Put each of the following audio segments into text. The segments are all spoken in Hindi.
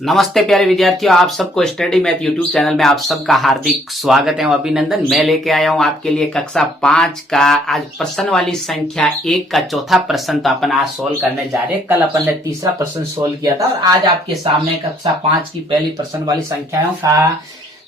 नमस्ते प्यारे विद्यार्थियों, आप सबको स्टडी मैथ यूट्यूब चैनल में आप सबका हार्दिक स्वागत है और अभिनंदन। मैं लेके आया हूं आपके लिए कक्षा 5 का आज प्रश्न वाली संख्या 1 का चौथा प्रश्न तो अपन आज सोल्व करने जा रहे हैं। कल अपन ने तीसरा प्रश्न सोल्व किया था और आज आपके सामने कक्षा 5 की पहली प्रश्न वाली संख्याओं का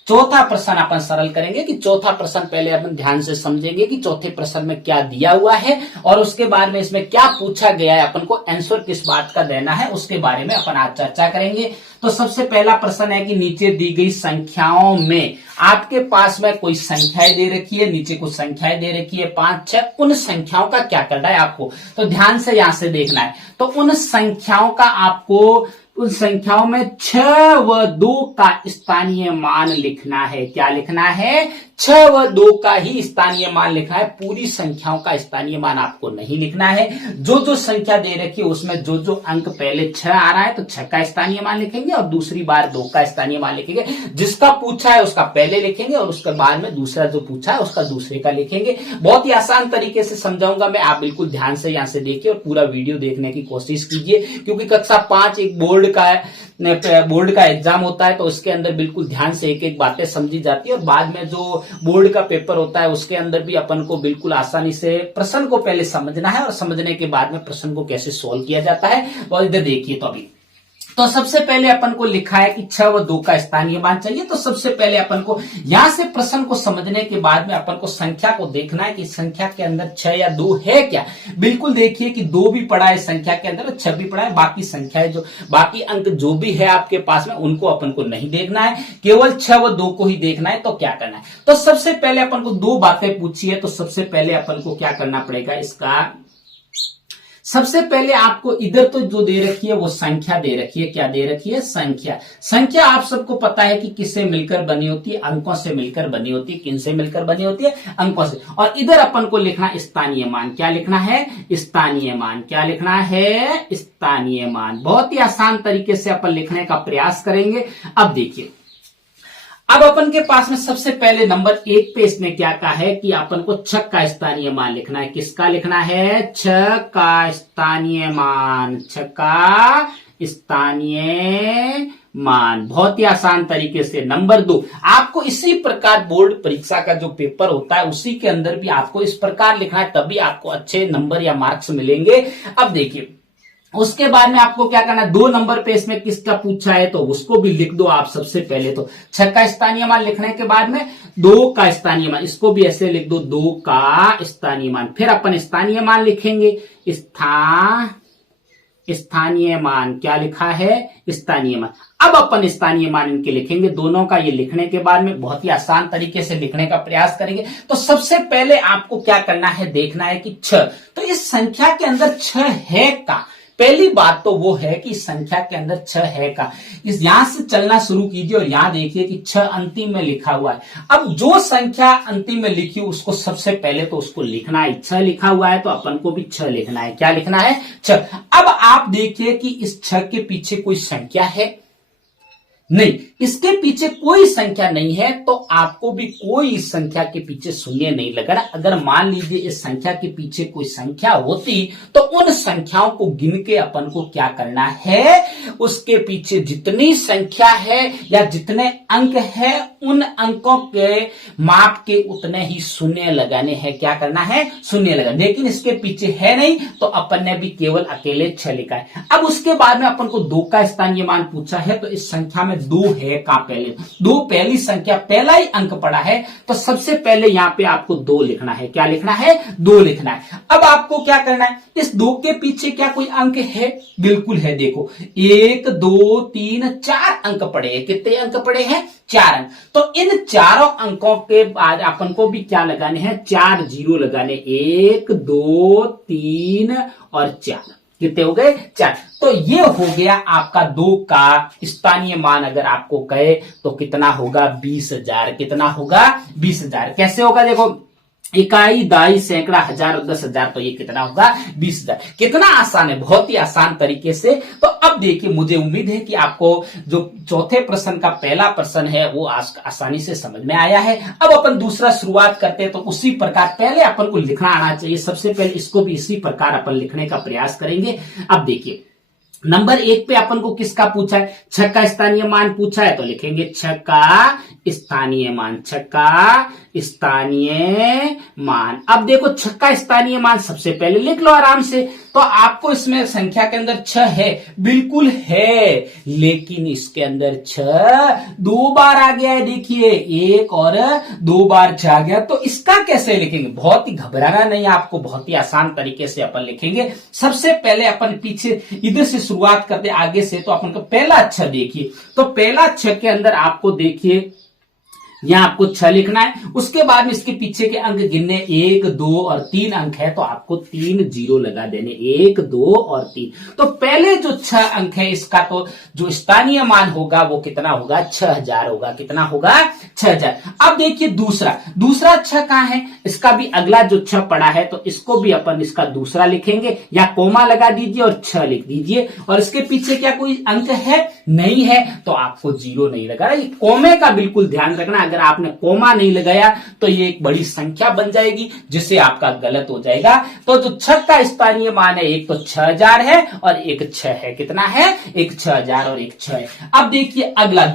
चौथा प्रश्न अपन सरल करेंगे। कि चौथा प्रश्न पहले अपन ध्यान से समझेंगे कि चौथे प्रश्न में क्या दिया हुआ है और उसके बाद में इसमें क्या पूछा गया है, अपन को आंसर किस बात का देना है उसके बारे में अपन आज चर्चा करेंगे। तो सबसे पहला प्रश्न है कि नीचे दी गई संख्याओं में आपके पास में कोई संख्याएं दे रखी है, नीचे कुछ संख्याएं दे रखी है 5 6, उन संख्याओं का क्या करना है आपको। तो ध्यान से यहां से देखना है। तो उन संख्याओं का आपको उन संख्याओं में 6 व 2 का स्थानीय मान लिखना है। क्या लिखना है? 6 व 2 का ही स्थानीय मान लिखना है। पूरी संख्याओं का स्थानीय मान आपको नहीं लिखना है। जो जो संख्या दे रखी है उसमें जो जो अंक पहले 6 आ रहा है तो 6 का स्थानीय मान लिखेंगे और दूसरी बार 2 का स्थानीय मान लिखेंगे। जिसका पूछा है उसका पहले लिखेंगे और उसके बाद में दूसरा जो पूछा है उसका दूसरे का लिखेंगे। बहुत ही आसान तरीके से समझाऊंगा मैं, आप बिल्कुल ध्यान से यहां से देखिए और पूरा वीडियो देखने की कोशिश कीजिए, क्योंकि कक्षा 5 एक बोर्ड का एग्जाम होता है तो उसके अंदर बिल्कुल ध्यान से एक एक बातें समझी जाती है और बाद में जो बोर्ड का पेपर होता है उसके अंदर भी अपन को बिल्कुल आसानी से प्रश्न को पहले समझना है और समझने के बाद में प्रश्न को कैसे सोल्व किया जाता है। और इधर देखिए, तो अभी तो सबसे पहले अपन को लिखा है कि 6 व 2 का स्थानीय मान चाहिए। तो सबसे पहले अपन को यहां से प्रश्न को समझने के बाद में अपन को संख्या को देखना है कि संख्या के अंदर 6 या 2 है क्या। बिल्कुल देखिए कि 2 भी पड़ा है संख्या के अंदर और 6 भी पड़ा है। बाकी संख्याएं जो बाकी अंक जो भी है आपके पास में उनको अपन को नहीं देखना है, केवल 6 व 2 को ही देखना है। तो क्या करना है? तो सबसे पहले अपन को 2 बातें पूछी है। तो सबसे पहले अपन को क्या करना पड़ेगा इसका, सबसे पहले आपको इधर तो जो दे रखी है वो संख्या दे रखी है। क्या दे रखी है? संख्या। संख्या आप सबको पता है कि किससे मिलकर बनी होती है? अंकों से मिलकर बनी होती है। किन से मिलकर बनी होती है? अंकों से। और इधर अपन को लिखना स्थानीय मान। क्या लिखना है? स्थानीय मान। क्या लिखना है? स्थानीय मान। बहुत ही आसान तरीके से अपन लिखने का प्रयास करेंगे। अब देखिए, अब अपन के पास में सबसे पहले नंबर 1 पे इसमें क्या कहा है कि अपन को 6 का स्थानीय मान लिखना है। किसका लिखना है? 6 का स्थानीय मान। 6 का स्थानीय मान। बहुत ही आसान तरीके से। नंबर 2, आपको इसी प्रकार बोर्ड परीक्षा का जो पेपर होता है उसी के अंदर भी आपको इस प्रकार लिखना है, तभी आपको अच्छे नंबर या मार्क्स मिलेंगे। अब देखिए, उसके बाद में आपको क्या करना है, 2 नंबर पे इसमें किसका पूछा है तो उसको भी लिख दो आप। सबसे पहले तो 6 का स्थानीय मान लिखने के बाद में 2 का स्थानीय मान, इसको भी ऐसे लिख दो, 2 का स्थानीय मान। फिर अपन स्थानीय मान लिखेंगे। स्थानीय मान। क्या लिखा है? स्थानीय मान। अब अपन स्थानीय मान इनके लिखेंगे दोनों का। ये लिखने के बाद में बहुत ही आसान तरीके से लिखने का प्रयास करेंगे। तो सबसे पहले आपको क्या करना है, देखना है कि 6, तो इस संख्या के अंदर 6 है का। पहली बात तो वो है कि संख्या के अंदर 6 है का। इस यहां से चलना शुरू कीजिए और यहां देखिए कि 6 अंतिम में लिखा हुआ है। अब जो संख्या अंतिम में लिखी उसको सबसे पहले तो उसको लिखना है। 6 लिखा हुआ है तो अपन को भी 6 लिखना है। क्या लिखना है? 6। अब आप देखिए कि इस 6 के पीछे कोई संख्या है? नहीं, इसके पीछे कोई संख्या नहीं है तो आपको भी कोई इस संख्या के पीछे शून्य नहीं लगना। अगर मान लीजिए इस संख्या के पीछे कोई संख्या होती तो उन संख्याओं को गिन के अपन को क्या करना है, उसके पीछे जितनी संख्या है या जितने अंक है उन अंकों के माप के उतने ही शून्य लगाने हैं। क्या करना है? शून्य लगाना। लेकिन इसके पीछे है नहीं तो अपन ने भी केवल अकेले 6 लिखा है। अब उसके बाद में अपन को 2 का स्थानीय मान पूछा है तो इस संख्या में 2 है का। पहले 2 पहली संख्या, पहला ही अंक पड़ा है तो सबसे पहले यहां पे आपको 2 लिखना है। क्या लिखना है? 2 लिखना है। अब आपको क्या करना है, इस 2 के पीछे क्या कोई अंक है? बिल्कुल है। देखो 1 2 3 4 अंक पड़े हैं। कितने अंक पड़े हैं? 4 अंक। तो इन चारों अंकों के बाद अपन को भी क्या लगाने हैं? 4 जीरो लगाने। 1 2 3 और 4। कितने हो गए? 4। तो ये हो गया आपका 2 का स्थानीय मान। अगर आपको कहे तो कितना होगा? 20,000। कितना होगा? 20,000। कैसे होगा? देखो, इकाई, दाई, सैकड़ा, हजार और 10,000, तो ये कितना होगा? 20,000। कितना आसान है, बहुत ही आसान तरीके से। तो अब देखिए, मुझे उम्मीद है कि आपको जो चौथे प्रश्न का पहला प्रश्न है वो आसानी से समझ में आया है। अब अपन दूसरा शुरुआत करते हैं तो उसी प्रकार पहले अपन को लिखना आना चाहिए। सबसे पहले इसको भी इसी प्रकार अपन लिखने का प्रयास करेंगे। अब देखिए, नंबर 1 पे अपन को किसका पूछा है, छ का स्थानीय मान पूछा है, तो लिखेंगे छ का स्थानीय मान, छ का स्थानीय मान। अब देखो छ का स्थानीय मान सबसे पहले लिख लो आराम से। तो आपको इसमें संख्या के अंदर छ है, बिल्कुल है, लेकिन इसके अंदर छ 2 बार आ गया है। देखिए 1 और 2 बार छ आ गया, तो इसका कैसे लिखेंगे। बहुत ही घबराना नहीं, आपको बहुत ही आसान तरीके से अपन लिखेंगे। सबसे पहले अपन पीछे इधर से शुरुआत करते आगे से, तो अपन को पहला छ देखिए। तो पहला छ के अंदर आपको देखिए यहां आपको छ लिखना है, उसके बाद में इसके पीछे के अंक गिनने 1, 2 और 3 अंक है, तो आपको 3 जीरो लगा देने, 1, 2 और 3। तो पहले जो 6 अंक है इसका तो जो स्थानीय मान होगा वो कितना होगा, 6000 होगा। कितना होगा, 6000। अब देखिए दूसरा 6 कहां है, इसका भी अगला जो 6 पड़ा है, तो इसको भी अपन इसका दूसरा लिखेंगे, या कोमा लगा दीजिए और 6 लिख दीजिए। और इसके पीछे क्या कोई अंक है, नहीं है, तो आपको जीरो नहीं लगाना। ये कोमे का बिल्कुल ध्यान रखना, अगर आपने कोमा नहीं लगाया तो ये एक बड़ी संख्या बन जाएगी, जिससे आपका गलत हो जाएगा। तो जो 6 का स्थानीय मान है, एक तो 6000 है और एक 6 है। कितना है, एक 6000 और एक 6 है। अब देखिए अगला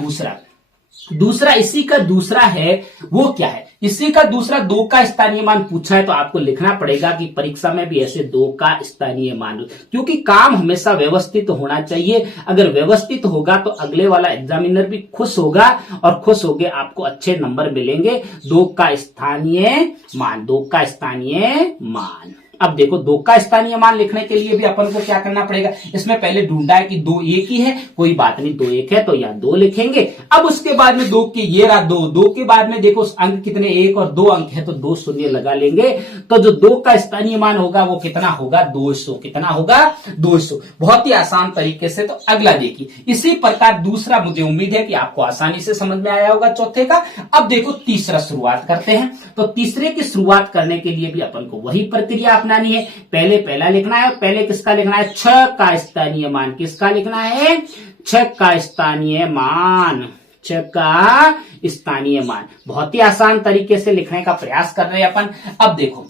दूसरा इसी का दूसरा है, वो क्या है, इसी का दूसरा 2 का स्थानीय मान पूछा है। तो आपको लिखना पड़ेगा कि परीक्षा में भी ऐसे 2 का स्थानीय मान, क्योंकि काम हमेशा व्यवस्थित होना चाहिए। अगर व्यवस्थित होगा तो अगले वाला एग्जामिनर भी खुश होगा, और खुश होगे आपको अच्छे नंबर मिलेंगे। 2 का स्थानीय मान, 2 का स्थानीय मान। अब देखो 2 का स्थानीय मान लिखने के लिए भी अपन को क्या करना पड़ेगा, इसमें पहले ढूंढा है कि 2 एक ही है, कोई बात नहीं, 2 एक है तो या 2 लिखेंगे। अब उसके बाद में 2 के ये रहा 2 के बाद में देखो अंक कितने, 1 और 2 अंक है, तो 2 शून्य लगा लेंगे। तो जो 2 का स्थानीय मान होगा वो कितना होगा, 200। कितना होगा, 200। बहुत ही आसान तरीके से। तो अगला देखिए इसी प्रकार दूसरा, मुझे उम्मीद है कि आपको आसानी से समझ में आया होगा चौथे का। अब देखो तीसरा शुरुआत करते हैं। तो तीसरे की शुरुआत करने के लिए भी अपन को वही प्रक्रिया अपनानी है। पहले पहला लिखना है, पहले किसका लिखना है, 6 का स्थानीय मान। किसका लिखना है, 6 का स्थानीय मान, 6 का स्थानीय मान। बहुत ही आसान तरीके से लिखने का प्रयास कर रहे हैं अपन। अब देखो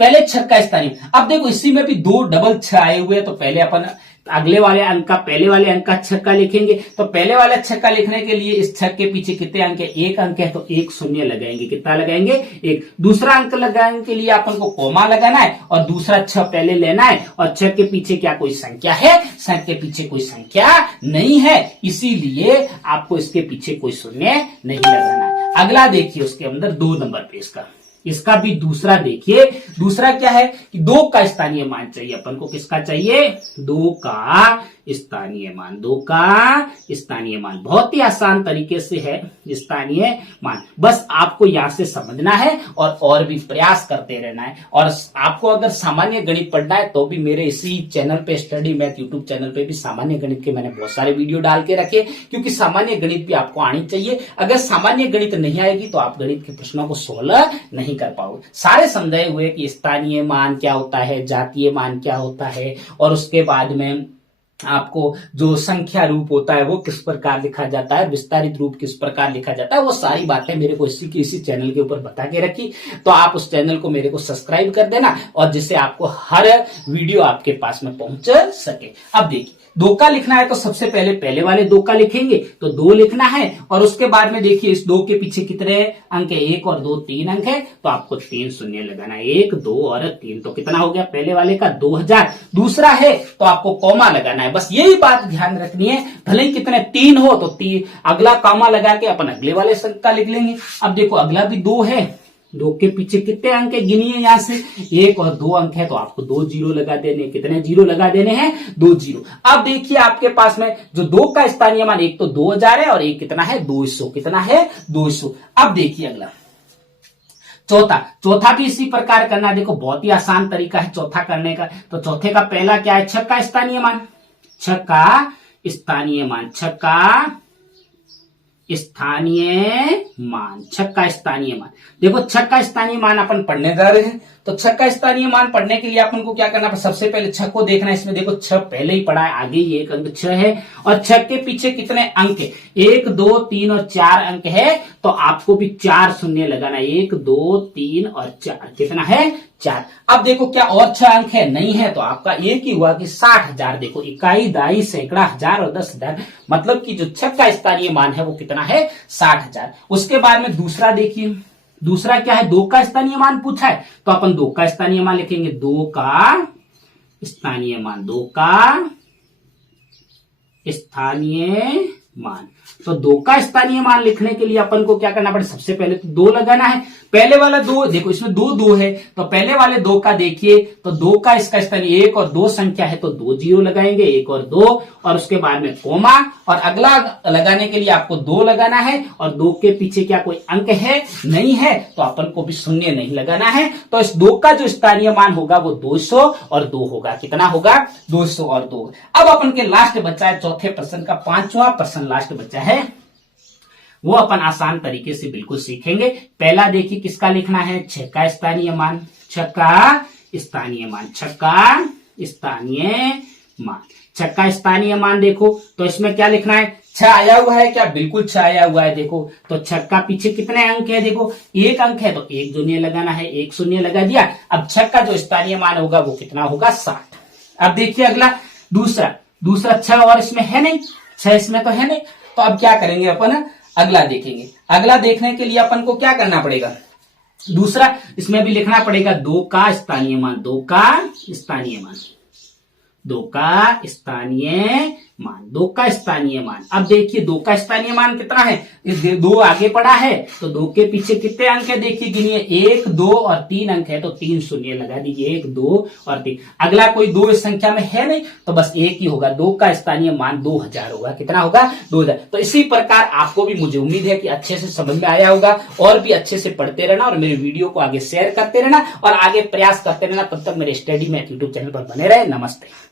पहले 6 का स्थानीय, अब देखो इसी में भी 2 डबल 6 आए हुए हैं, तो पहले अपन अगले वाले अंक का, पहले वाले अंक का 6 का लिखेंगे। तो पहले वाले 6 का लिखने के लिए इस 6 के पीछे कितने अंक है, 1 अंक है, तो 1 शून्य लगाएंगे। कितना लगाएंगे, 1। दूसरा अंक लगाने के लिए अपन को कोमा लगाना है, और दूसरा 6 पहले लेना है, और 6 के पीछे क्या कोई संख्या है, 6 के पीछे कोई संख्या नहीं है, इसीलिए आपको इसके पीछे कोई शून्य नहीं लगाना है। अगला देखिए उसके अंदर 2 नंबर पे इसका भी दूसरा देखिए। दूसरा क्या है कि 2 का स्थानीय मान चाहिए अपन को। किसका चाहिए, 2 का स्थानीय मान, 2 का स्थानीय मान। बहुत ही आसान तरीके से है स्थानीय मान, बस आपको यहां से समझना है और भी प्रयास करते रहना है। और आपको अगर सामान्य गणित पढ़ना है तो भी मेरे इसी चैनल पे, स्टडी मैथ यूट्यूब चैनल पे भी सामान्य गणित के मैंने बहुत सारे वीडियो डाल के रखे, क्योंकि सामान्य गणित भी आपको आनी चाहिए। अगर सामान्य गणित नहीं आएगी तो आप गणित के प्रश्नों को सोल्व नहीं कर पाओगे। सारे समझाए हुए कि स्थानीय मान क्या होता है, जातीय मान क्या होता है, और उसके बाद में आपको जो संख्या रूप होता है वो किस प्रकार लिखा जाता है, विस्तारित रूप किस प्रकार लिखा जाता है, वो सारी बातें मेरे को इसी चैनल के ऊपर बता के रखी। तो आप उस चैनल को मेरे को सब्सक्राइब कर देना, और जिससे आपको हर वीडियो आपके पास में पहुंच सके। अब देखिए 2 का लिखना है, तो सबसे पहले वाले 2 का लिखेंगे, तो 2 लिखना है। और उसके बाद में देखिए इस 2 के पीछे कितने अंक है, 1 और 2 3 अंक है, तो आपको 3 शून्य लगाना है, 1, 2 और 3। तो कितना हो गया, पहले वाले का 2000। दूसरा है तो आपको कॉमा लगाना है, बस यही बात ध्यान रखनी है। भले ही कितने 3 हो तो 3 अगला कॉमा लगा के अपन अगले वाले संख्या लिख लेंगे। अब देखो अगला भी 2 है, 2 के पीछे कितने अंक है, गिनिए यहां से, 1 और 2 अंक है, तो आपको 2 जीरो लगा देने। कितने जीरो लगा देने हैं, 2 जीरो। अब देखिए आपके पास में जो 2 का स्थानीय मान, एक तो 2000 है और एक कितना है, 200। कितना है, 200। अब देखिए अगला चौथा भी इसी प्रकार करना। देखो बहुत ही आसान तरीका है चौथा करने का। तो चौथे का पहला क्या है, 6 का स्थानीय मान, 6 का स्थानीय मान, 6 का स्थानीय मान, 6 का स्थानीय मान। देखो 6 का स्थानीय मान अपन पढ़ने जा रहे हैं, तो छह का स्थानीय मान पढ़ने के लिए अपन को क्या करना है, सबसे पहले छह को देखना है। इसमें देखो छह पहले ही पढ़ा है, आगे ही एक अंक छह है और छह के पीछे कितने अंक है, 1 2 3 और 4 अंक है, तो आपको भी 4 शून्य लगाना है। 1 2 3 और 4 कितना है, 4। अब देखो क्या और 6 अंक है, नहीं है, तो आपका एक ही हुआ कि 60,000। देखो इकाई, दाई, सैकड़ा, हजार और 10,000, मतलब कि जो छह का स्थानीय मान है वो कितना है, 60,000। उसके बाद में दूसरा देखिए, दूसरा क्या है, 2 का स्थानीय मान पूछा है, तो अपन 2 का स्थानीय मान लिखेंगे। 2 का स्थानीय मान, 2 का स्थानीय मान। तो 2 का स्थानीय मान लिखने के लिए अपन को क्या करना पड़ेगा, सबसे पहले तो 2 लगाना है। पहले वाला 2 देखो, इसमें 2 है, तो पहले वाले 2 का देखिए, तो 2 का इसका स्थानीय 1 और 2 संख्या है, तो 2 जीरो लगाएंगे, 1 और 2, और उसके बाद में कोमा, और अगला लगाने के लिए आपको 2 लगाना है, और 2 के पीछे क्या कोई अंक है, नहीं है, तो अपन को भी शून्य नहीं लगाना है। तो इस 2 का जो स्थानीय मान होगा वो 200 और 2 होगा। कितना होगा, 200 और 2। अब अपन के लास्ट बच्चा है चौथे प्रश्न का 5वां प्रश्न लास्ट बच्चा है, वो अपन आसान तरीके से बिल्कुल सीखेंगे। पहला देखिए किसका लिखना है, 6 का स्थानीय मान, 6 का स्थानीय मान, 6 का स्थानीय मान, 6 का स्थानीय मान। देखो तो इसमें क्या लिखना है, 6 आया हुआ है क्या, बिल्कुल 6 आया हुआ है। देखो तो 6 का पीछे कितने अंक है, देखो 1 अंक है, तो 1 शून्य लगाना है, 1 शून्य लगा दिया। अब 6 का जो स्थानीय मान होगा वो कितना होगा, 60। अब देखिए अगला दूसरा 6 और इसमें है नहीं, 6 इसमें तो है नहीं, तो अब क्या करेंगे अपन, अगला देखेंगे। अगला देखने के लिए अपन को क्या करना पड़ेगा, दूसरा इसमें भी लिखना पड़ेगा 2 का स्थानीय मान, 2 का स्थानीय मान, 2 का स्थानीय मान, 2 का स्थानीय मान। अब देखिए 2 का स्थानीय मान कितना है, 2 आगे पड़ा है, तो 2 के पीछे कितने अंक है, देखिए गिनिए, 1 2 और 3 अंक है, तो 3 शून्य लगा दीजिए, 1 2 और 3। अगला कोई 2 इस संख्या में है नहीं, तो बस एक ही होगा, 2 का स्थानीय मान 2000 होगा। कितना होगा, 2000। तो इसी प्रकार आपको भी, मुझे उम्मीद है कि अच्छे से समझ में आया होगा, और भी अच्छे से पढ़ते रहना और मेरे वीडियो को आगे शेयर करते रहना और आगे प्रयास करते रहना। तब तक मेरे स्टडी मैथ यूट्यूब चैनल पर बने रहे। नमस्ते।